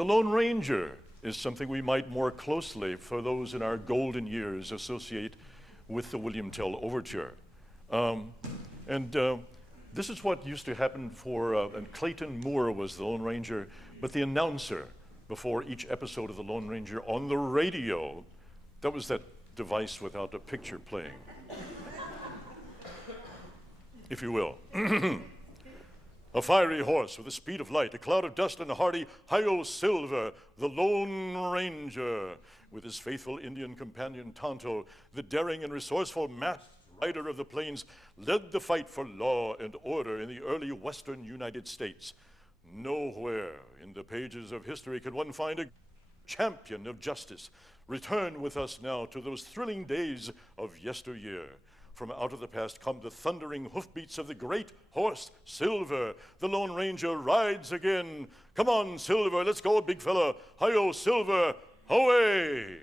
The Lone Ranger is something we might more closely, for those in our golden years, associate with the William Tell Overture. This is what used to happen and Clayton Moore was the Lone Ranger, but the announcer before each episode of the Lone Ranger on the radio, that was that device without a picture playing, if you will. A fiery horse with the speed of light, a cloud of dust, and a hardy Hi-Yo Silver, the Lone Ranger, with his faithful Indian companion Tonto, the daring and resourceful masked rider of the plains, led the fight for law and order in the early western United States. Nowhere in the pages of history could one find a champion of justice. Return with us now to those thrilling days of yesteryear. From out of the past come the thundering hoofbeats of the great horse, Silver. The Lone Ranger rides again. Come on, Silver, let's go, big fella. Hi-yo, Silver, away!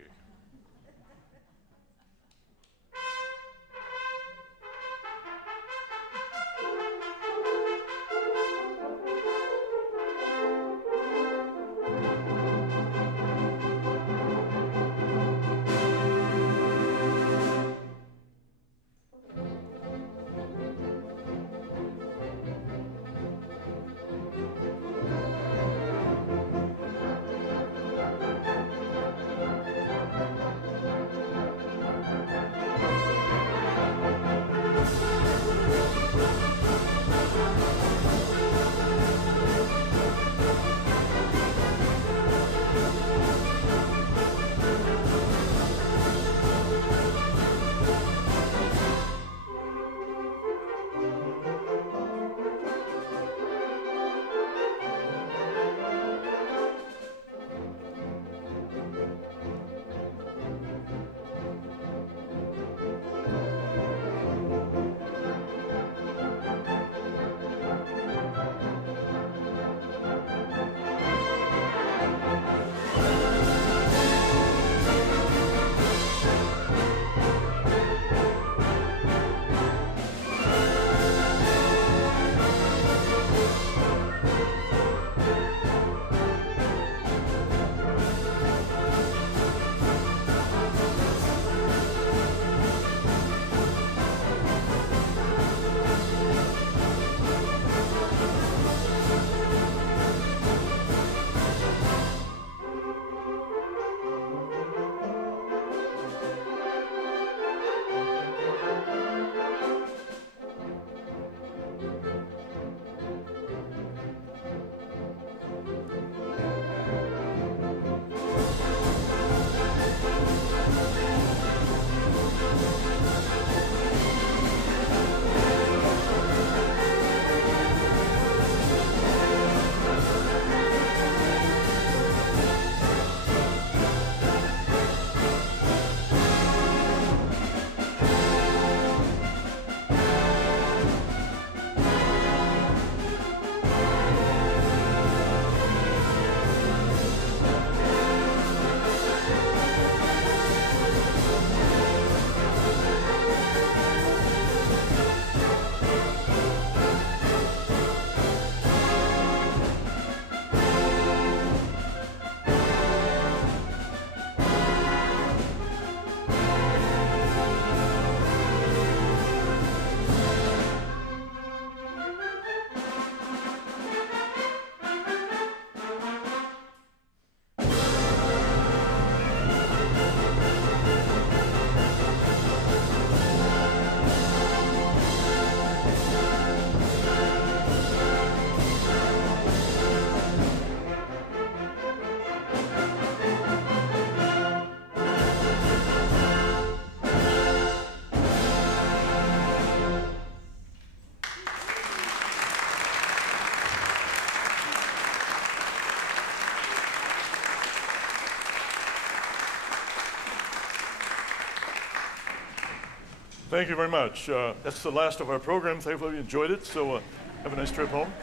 Thank you very much. That's the last of our program. Thankfully you enjoyed it, so have a nice trip home.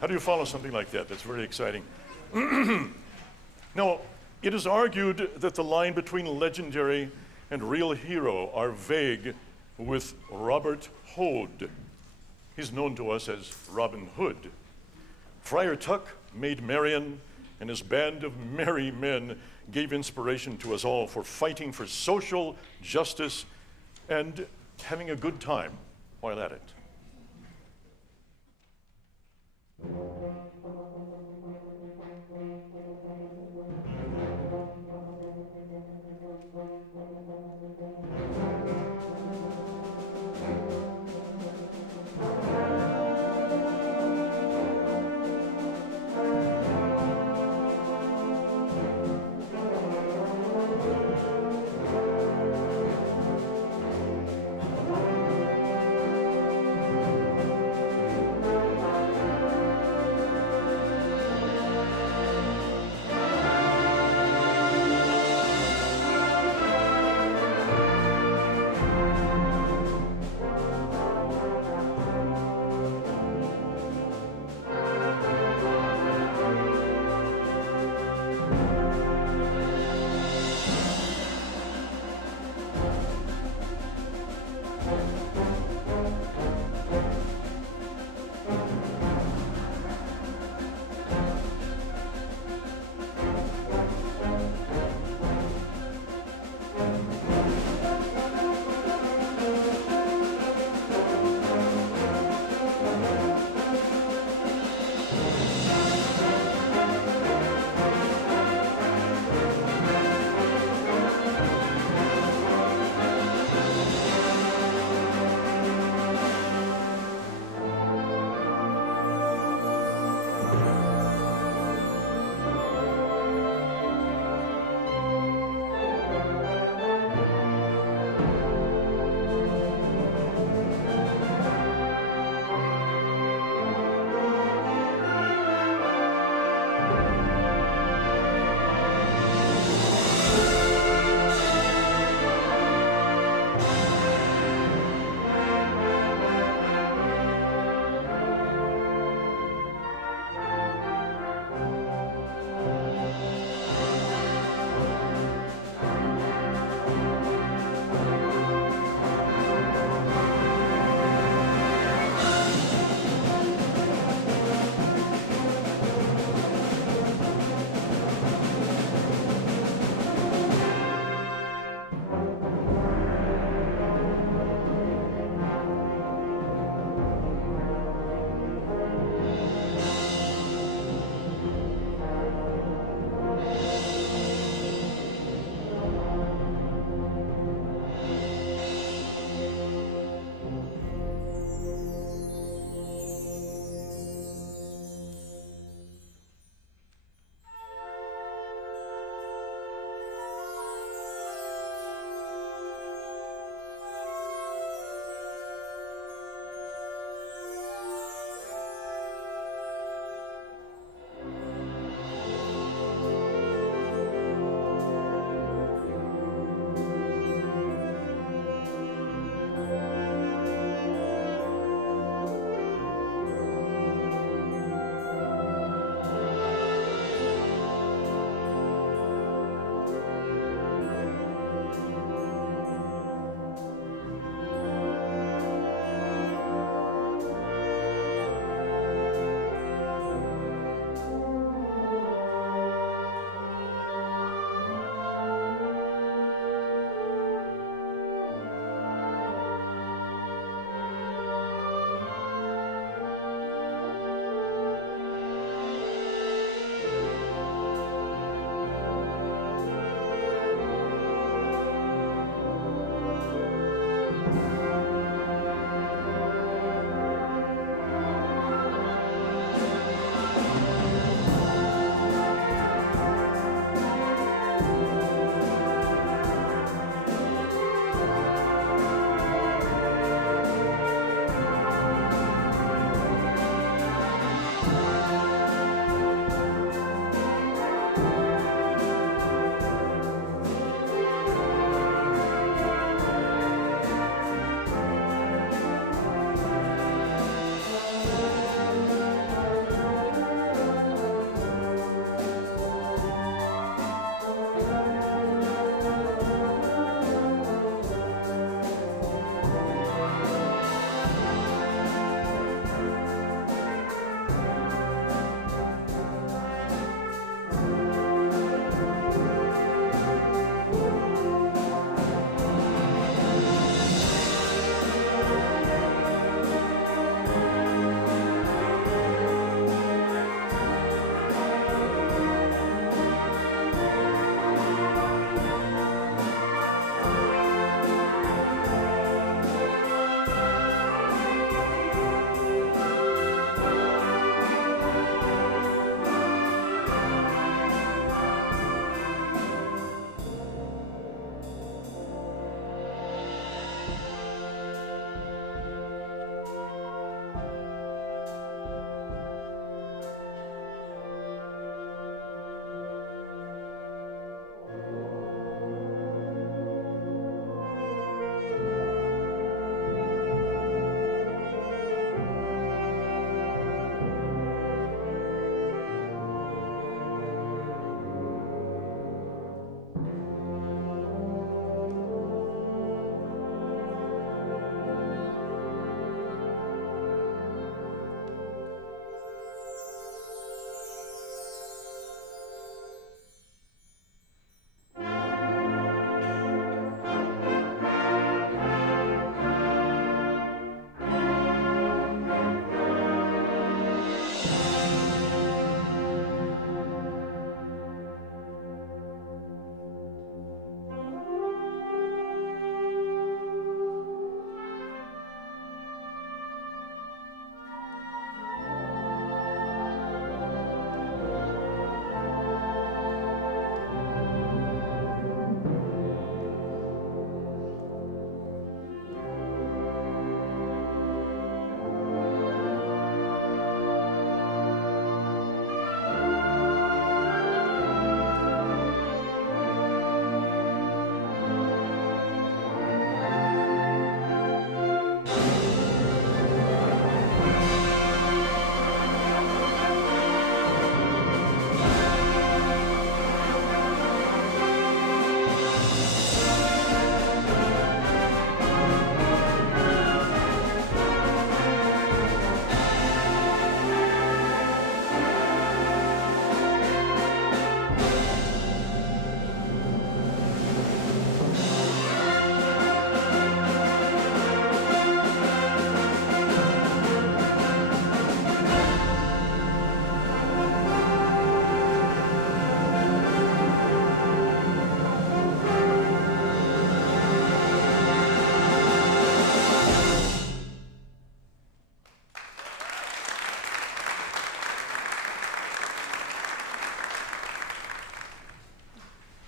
How do you follow something like that? That's very exciting. Now, it is argued that the line between legendary and real hero are vague with Robert Hood. He's known to us as Robin Hood. Friar Tuck, Maid Marian, and his band of merry men gave inspiration to us all for fighting for social justice and having a good time while at it.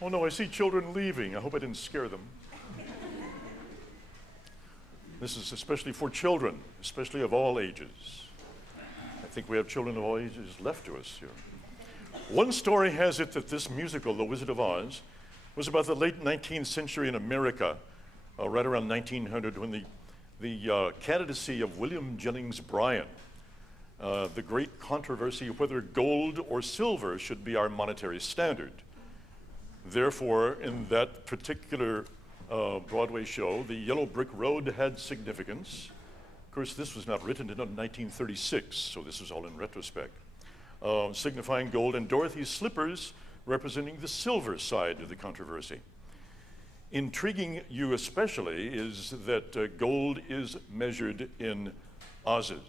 Oh no, I see children leaving. I hope I didn't scare them. This is especially for children, especially of all ages. I think we have children of all ages left to us here. One story has it that this musical, The Wizard of Oz, was about the late 19th century in America, right around 1900, when the candidacy of William Jennings Bryan, the great controversy of whether gold or silver should be our monetary standard. Therefore, in that particular Broadway show, the Yellow Brick Road had significance. Of course, this was not written until 1936, so this is all in retrospect. Signifying gold, and Dorothy's slippers representing the silver side of the controversy. Intriguing you especially is that gold is measured in Oz's.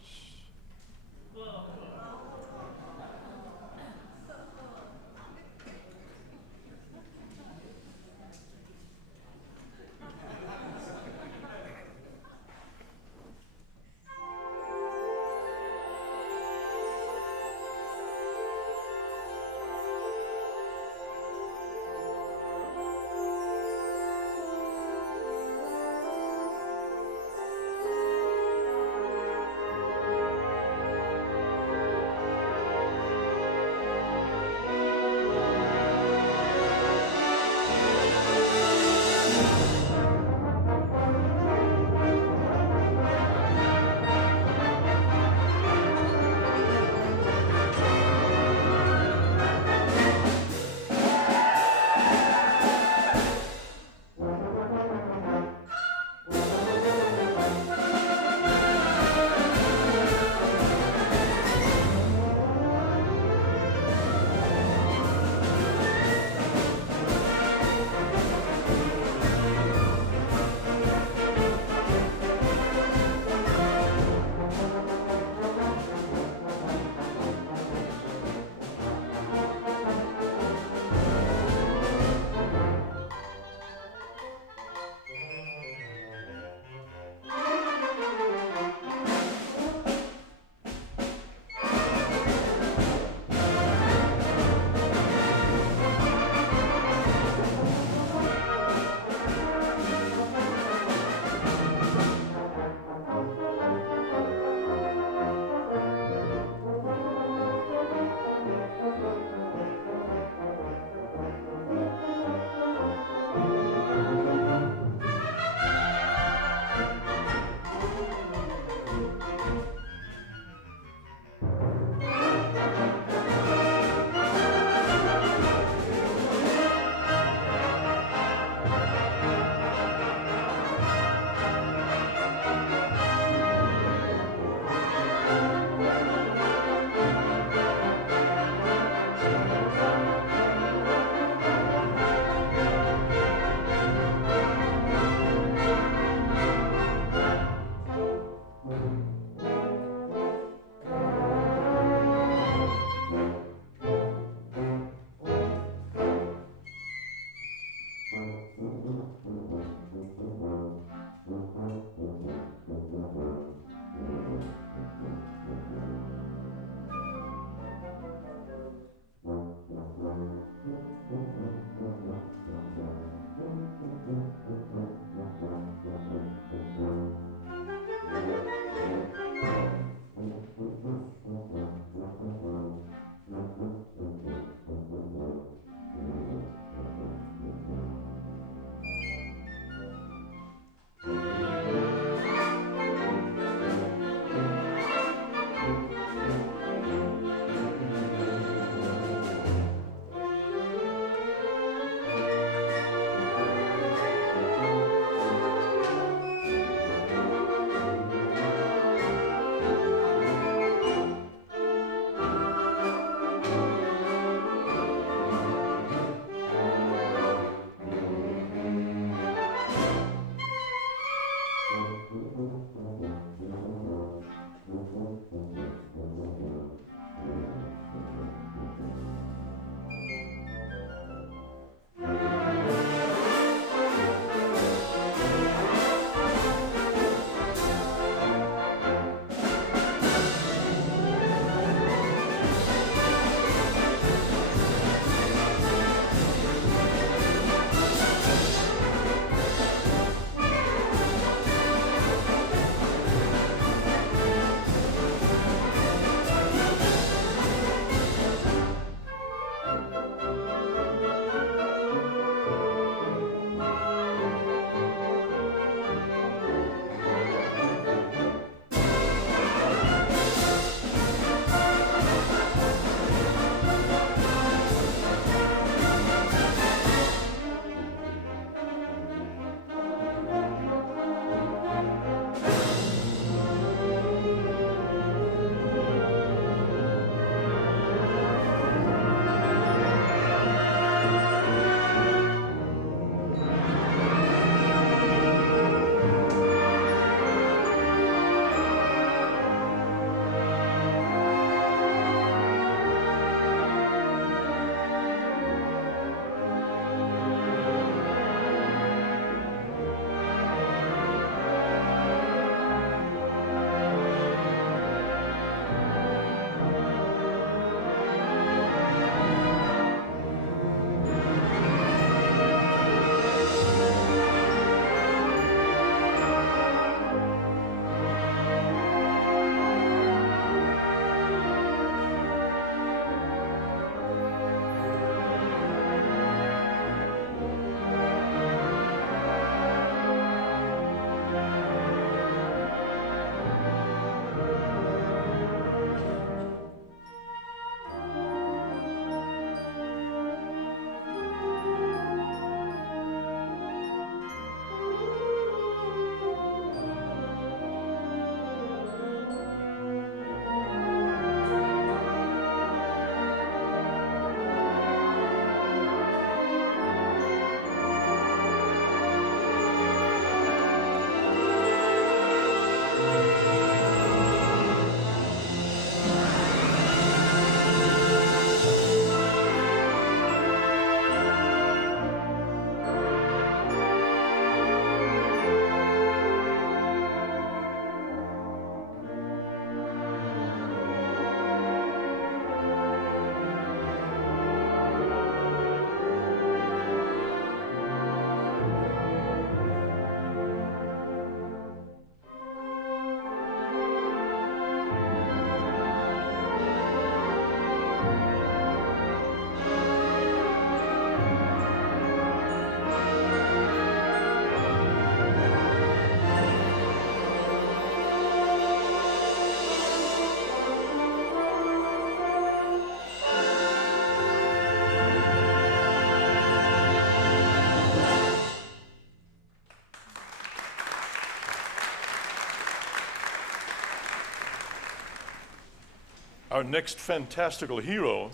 Our next fantastical hero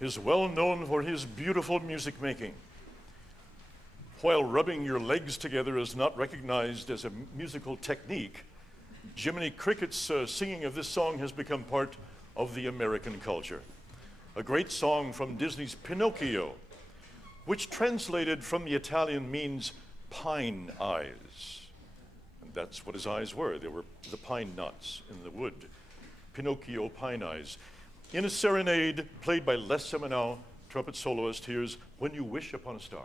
is well known for his beautiful music making. While rubbing your legs together is not recognized as a musical technique, Jiminy Cricket's singing of this song has become part of the American culture. A great song from Disney's Pinocchio, which translated from the Italian means pine eyes. And that's what his eyes were. They were the pine knots in the wood. Pinocchio, pine eyes. In a serenade played by Les Seminole, trumpet soloist, here's When You Wish Upon a Star.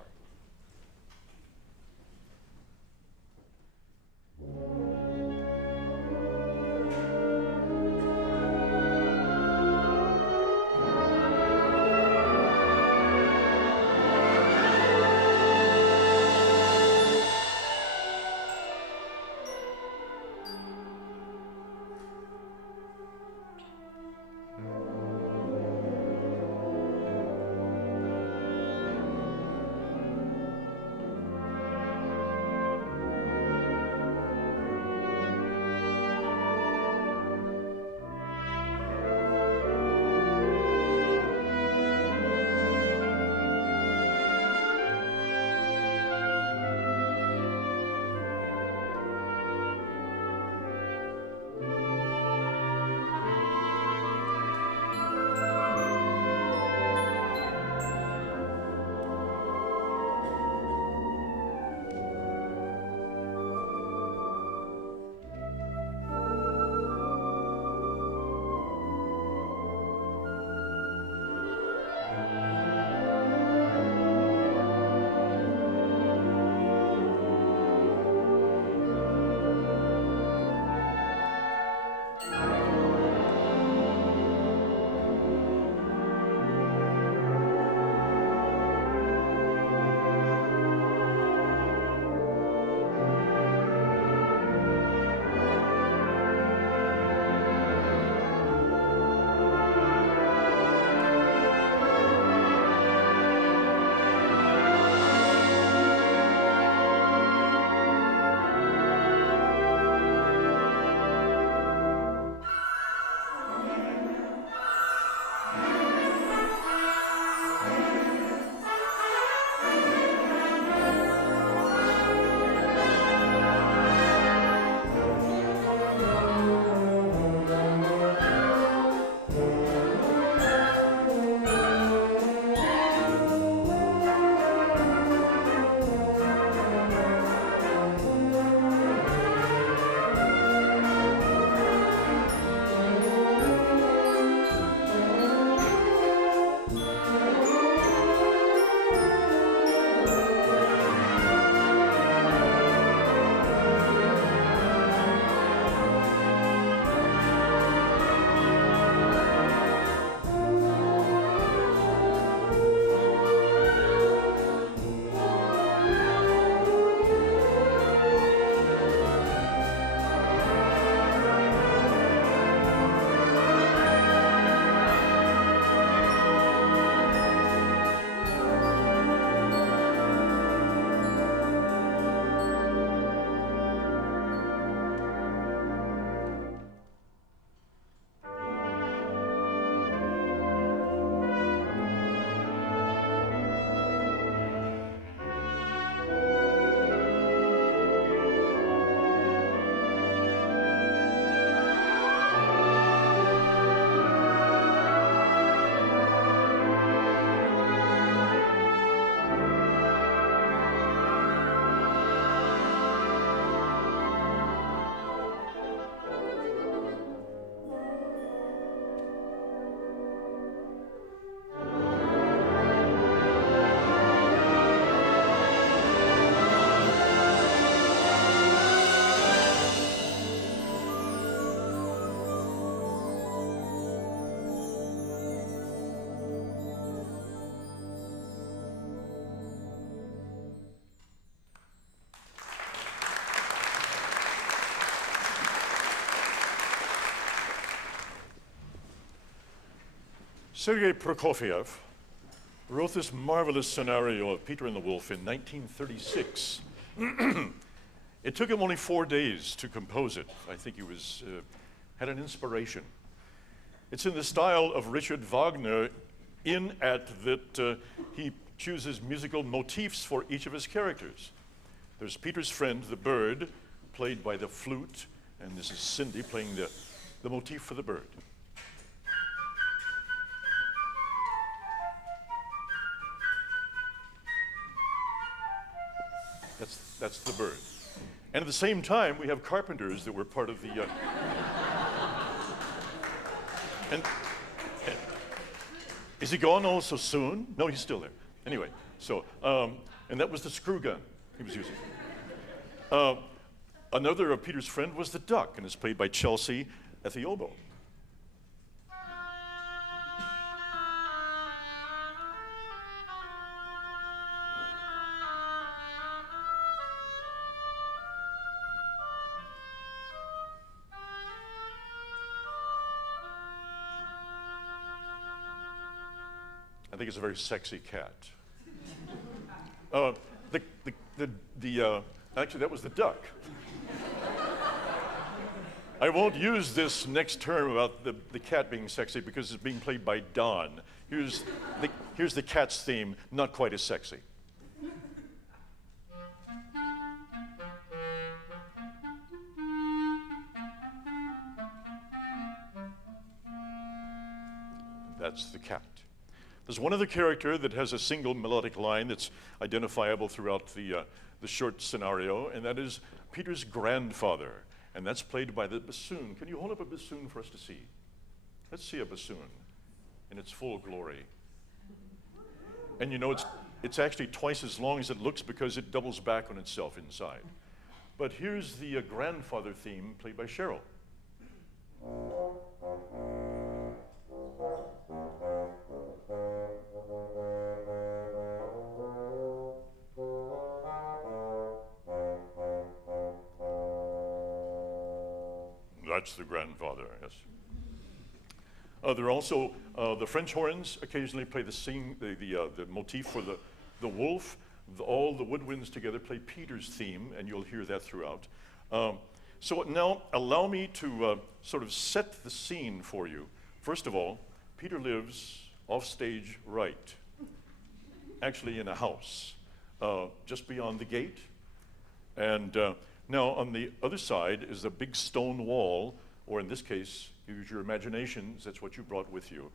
Sergei Prokofiev wrote this marvelous scenario of Peter and the Wolf in 1936. It took him only 4 days to compose it. I think he had an inspiration. It's in the style of Richard Wagner in at that he chooses musical motifs for each of his characters. There's Peter's friend, the bird, played by the flute, and this is Cindy playing the motif for the bird. That's the bird. And at the same time, we have carpenters that were part of the... and is he gone all so soon? No, he's still there. Anyway, so, and that was the screw gun he was using. Another of Peter's friend was the duck, and it's played by Chelsea at the oboe. I think it's a very sexy cat. Actually, that was the duck. I won't use this next term about the cat being sexy because it's being played by Don. Here's the cat's theme, not quite as sexy. That's the cat. There's one other character that has a single melodic line that's identifiable throughout the short scenario, and that is Peter's grandfather, and that's played by the bassoon. Can you hold up a bassoon for us to see? Let's see a bassoon in its full glory. And you know, it's actually twice as long as it looks because it doubles back on itself inside. But here's the grandfather theme played by Cheryl. That's the grandfather, yes. There are also the French horns occasionally play the motif for the wolf. All the woodwinds together play Peter's theme, and you'll hear that throughout. So now allow me to sort of set the scene for you. First of all, Peter lives off stage right, actually in a house just beyond the gate. And now on the other side is a big stone wall, or in this case, use your imaginations, that's what you brought with you.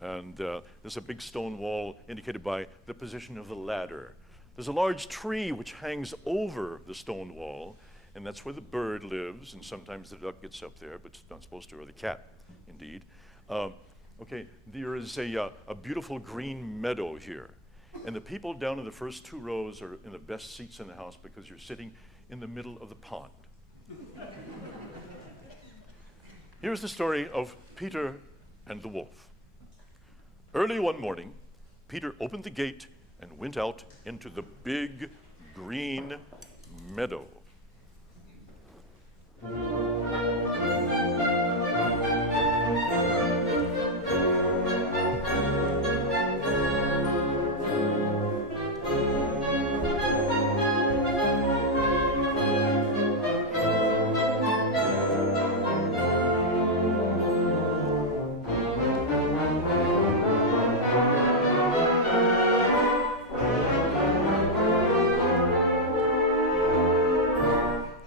And there's a big stone wall indicated by the position of the ladder. There's a large tree which hangs over the stone wall, and that's where the bird lives, and sometimes the duck gets up there, but it's not supposed to, or the cat, indeed. Okay, there is a beautiful green meadow here, and the people down in the first two rows are in the best seats in the house because you're sitting in the middle of the pond. Here's the story of Peter and the wolf. Early one morning, Peter opened the gate and went out into the big green meadow.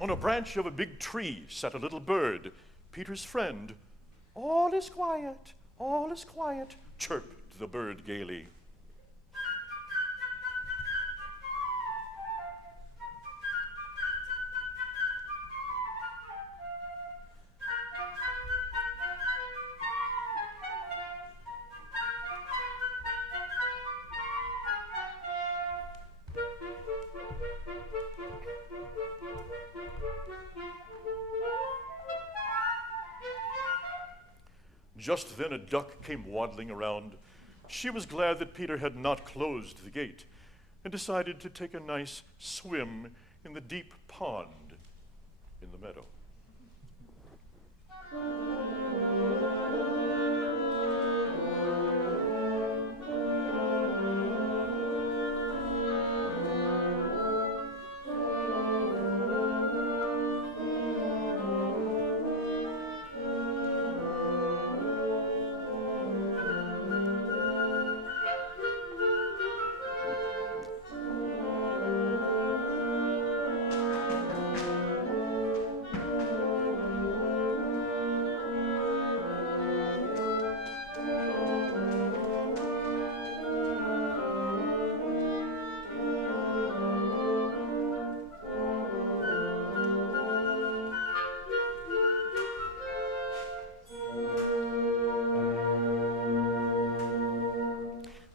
On a branch of a big tree sat a little bird, Peter's friend. All is quiet, chirped the bird gaily. Just then a duck came waddling around. She was glad that Peter had not closed the gate and decided to take a nice swim in the deep pond in the meadow.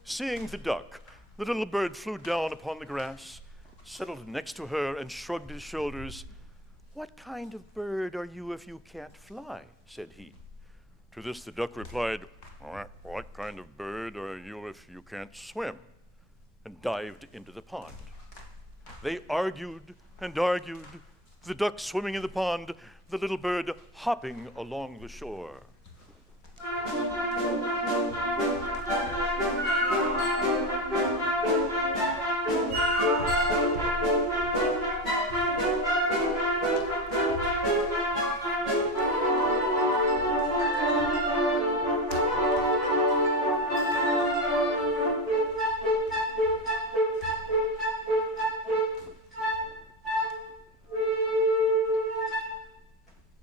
Seeing the duck, the little bird flew down upon the grass, settled next to her, and shrugged his shoulders. "What kind of bird are you if you can't fly?" said he. To this the duck replied, "What kind of bird are you if you can't swim?" and dived into the pond. They argued and argued, the duck swimming in the pond, the little bird hopping along the shore.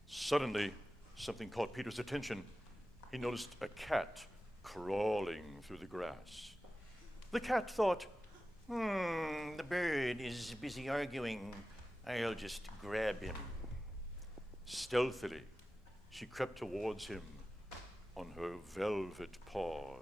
Suddenly, something caught Peter's attention. He noticed a cat crawling through the grass. The cat thought, the bird is busy arguing. I'll just grab him. Stealthily, she crept towards him on her velvet paws.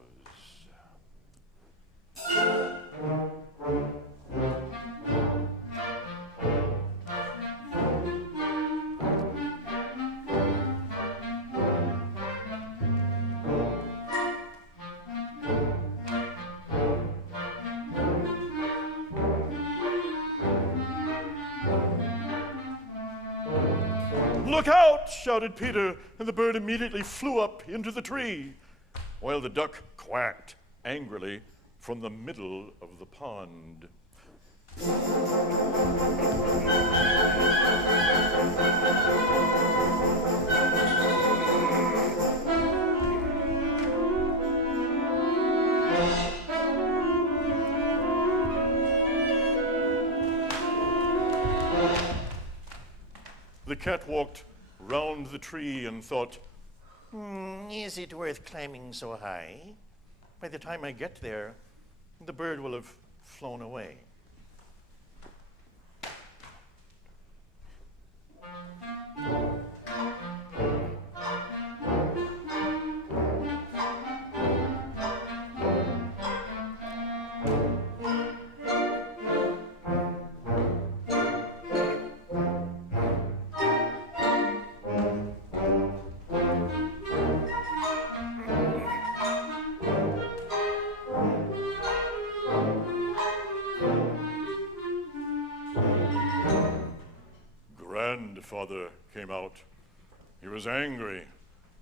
"Look out!" shouted Peter, and the bird immediately flew up into the tree, while the duck quacked angrily from the middle of the pond. The cat walked round the tree and thought, is it worth climbing so high? By the time I get there, the bird will have flown away. Grandfather came out. He was angry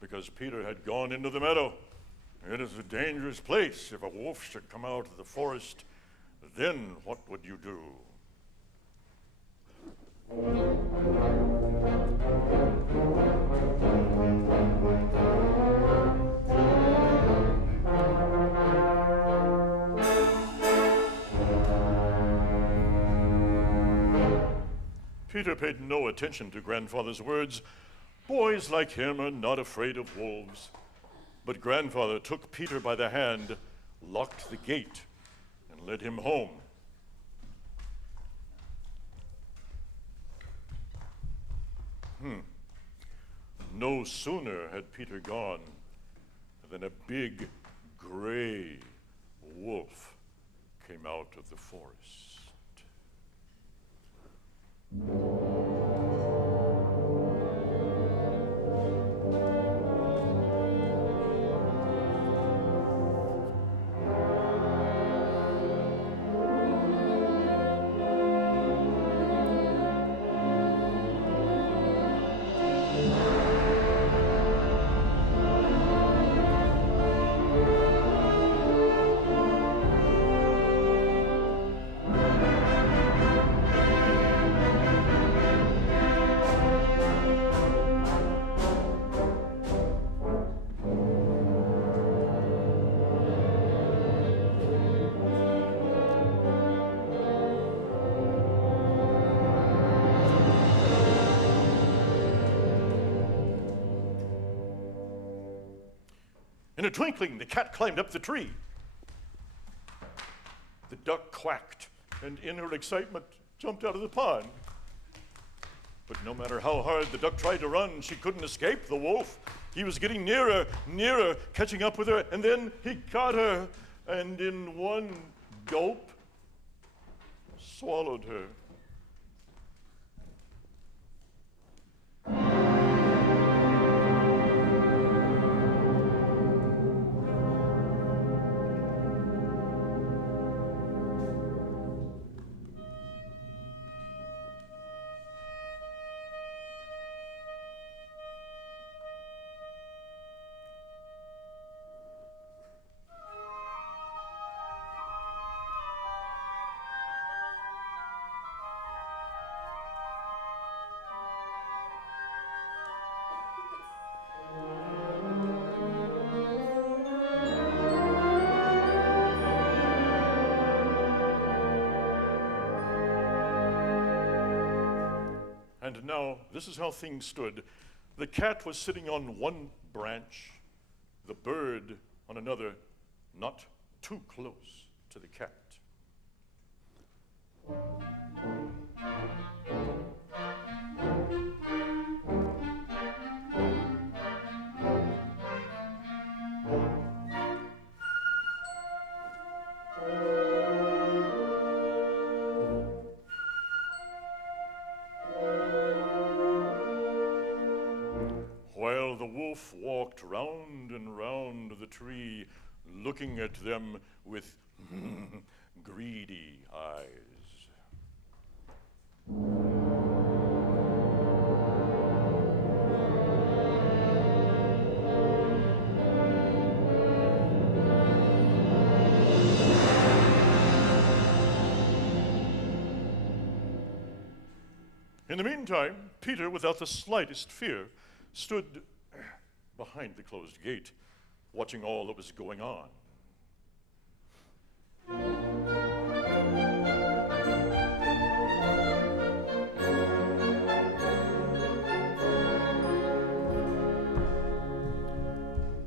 because Peter had gone into the meadow. It is a dangerous place. If a wolf should come out of the forest, then what would you do? Peter paid no attention to Grandfather's words. Boys like him are not afraid of wolves. But Grandfather took Peter by the hand, locked the gate, and led him home. No sooner had Peter gone than a big gray wolf came out of the forest. In a twinkling, the cat climbed up the tree. The duck quacked, and in her excitement, jumped out of the pond. But no matter how hard the duck tried to run, she couldn't escape the wolf. He was getting nearer, nearer, catching up with her, and then he got her. and in one gulp swallowed her. And now, this is how things stood. The cat was sitting on one branch, the bird on another, not too close to the cat. While the wolf walked round and round the tree, looking at them with greedy eyes. In the meantime, Peter, without the slightest fear, stood behind the closed gate, watching all that was going on.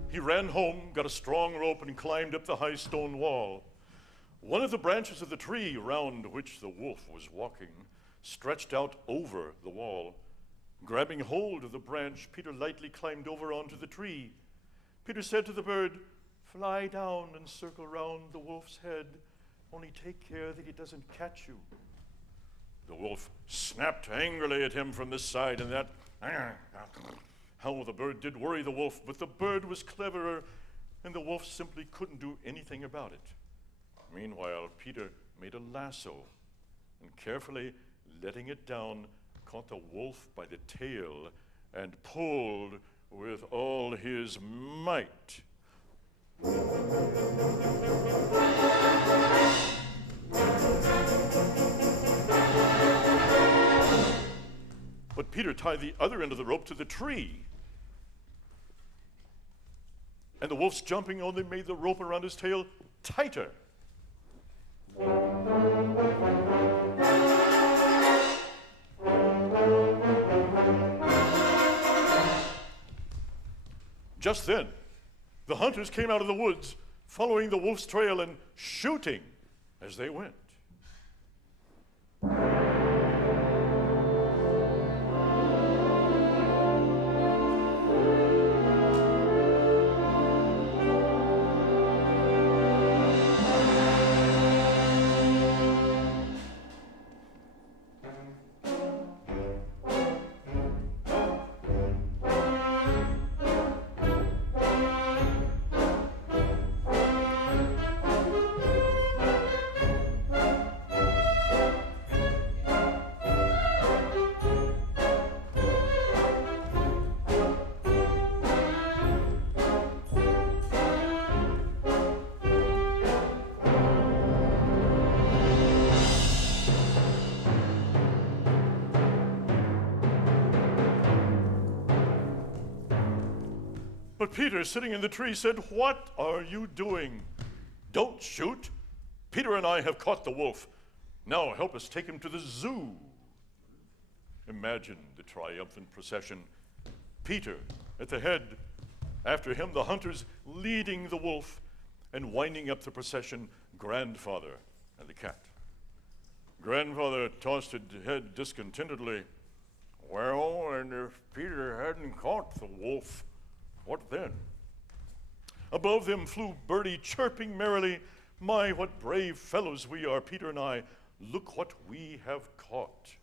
He ran home, got a strong rope, and climbed up the high stone wall. One of the branches of the tree round which the wolf was walking stretched out over the wall. Grabbing hold of the branch, Peter lightly climbed over onto the tree. Peter said to the bird, "Fly down and circle round the wolf's head. Only take care that he doesn't catch you." The wolf snapped angrily at him from this side and that. How the bird did worry the wolf, but the bird was cleverer, and the wolf simply couldn't do anything about it. Meanwhile, Peter made a lasso, and carefully letting it down, caught the wolf by the tail and pulled with all his might. But Peter tied the other end of the rope to the tree, and the wolf's jumping only made the rope around his tail tighter. Just then, the hunters came out of the woods, following the wolf's trail and shooting as they went. But Peter, sitting in the tree, said, "What are you doing? Don't shoot. Peter and I have caught the wolf. Now help us take him to the zoo." Imagine the triumphant procession. Peter at the head, after him the hunters leading the wolf, and winding up the procession, Grandfather and the cat. Grandfather tossed his head discontentedly. "Well, and if Peter hadn't caught the wolf, what then?" Above them flew birdie, chirping merrily. My, what brave fellows we are, Peter and I. Look what we have caught.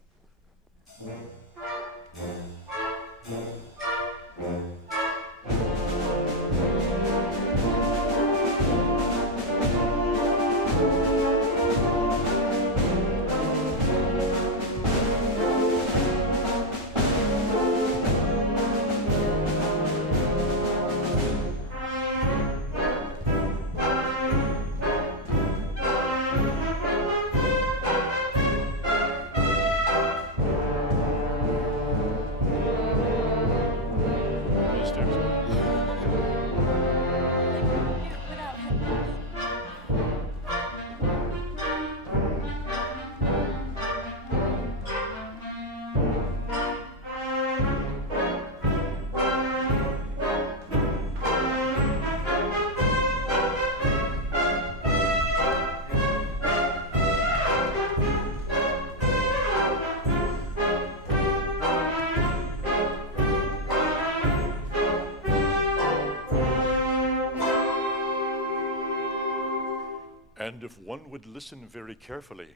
And if one would listen very carefully,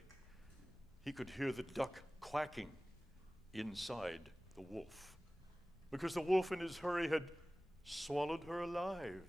he could hear the duck quacking inside the wolf, because the wolf in his hurry had swallowed her alive.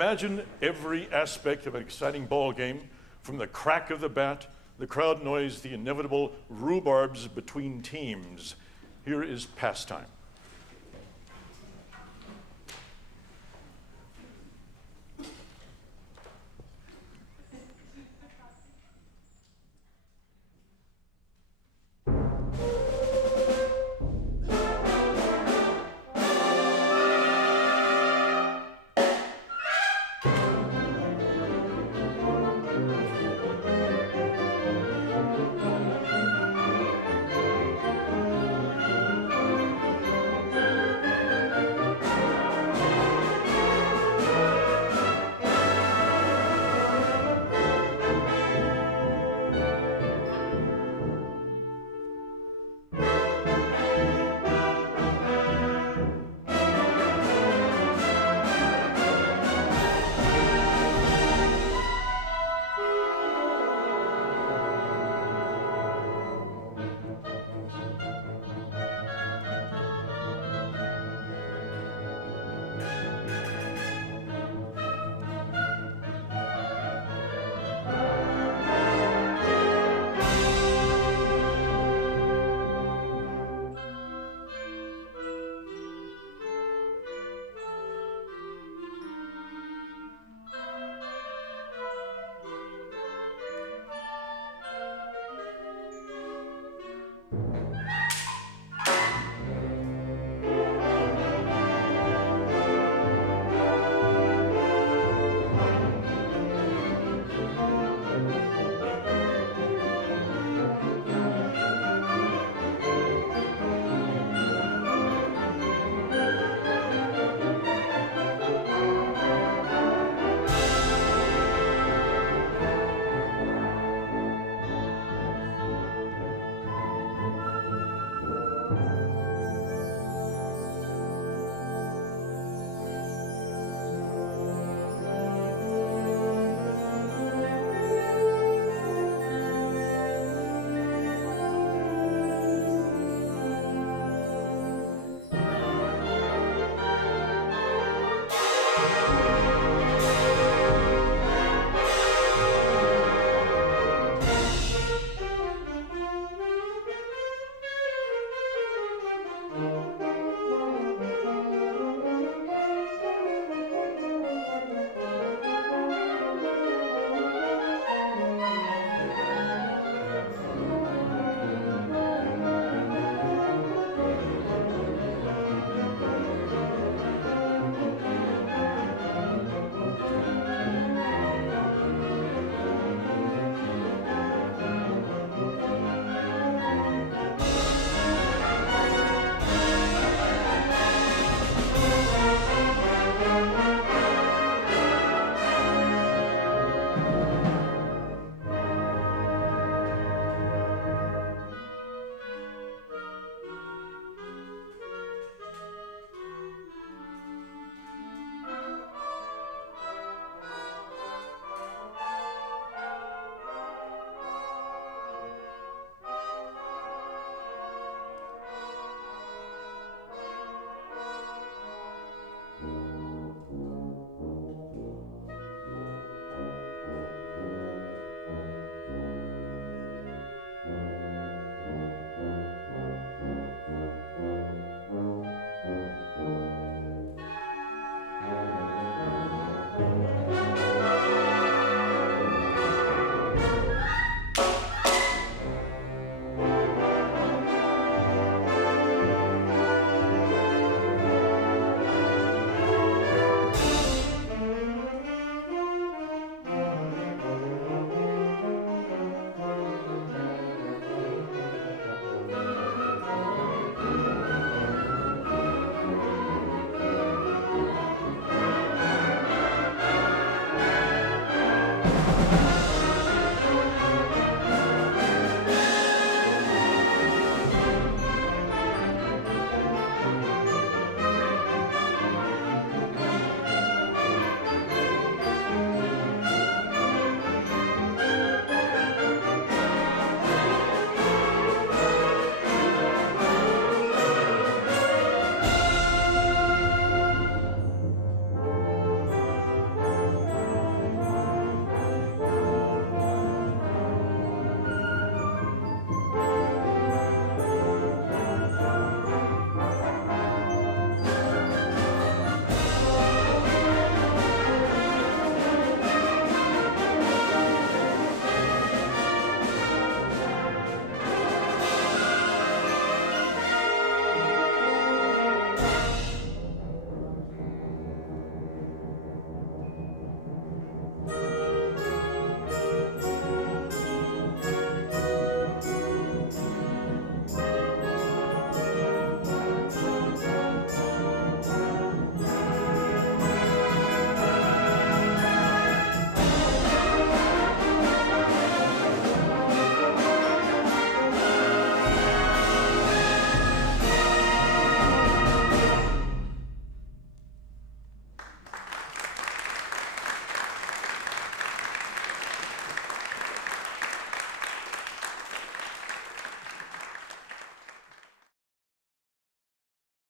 Imagine every aspect of an exciting ball game, from the crack of the bat, the crowd noise, the inevitable rhubarbs between teams. Here is pastime.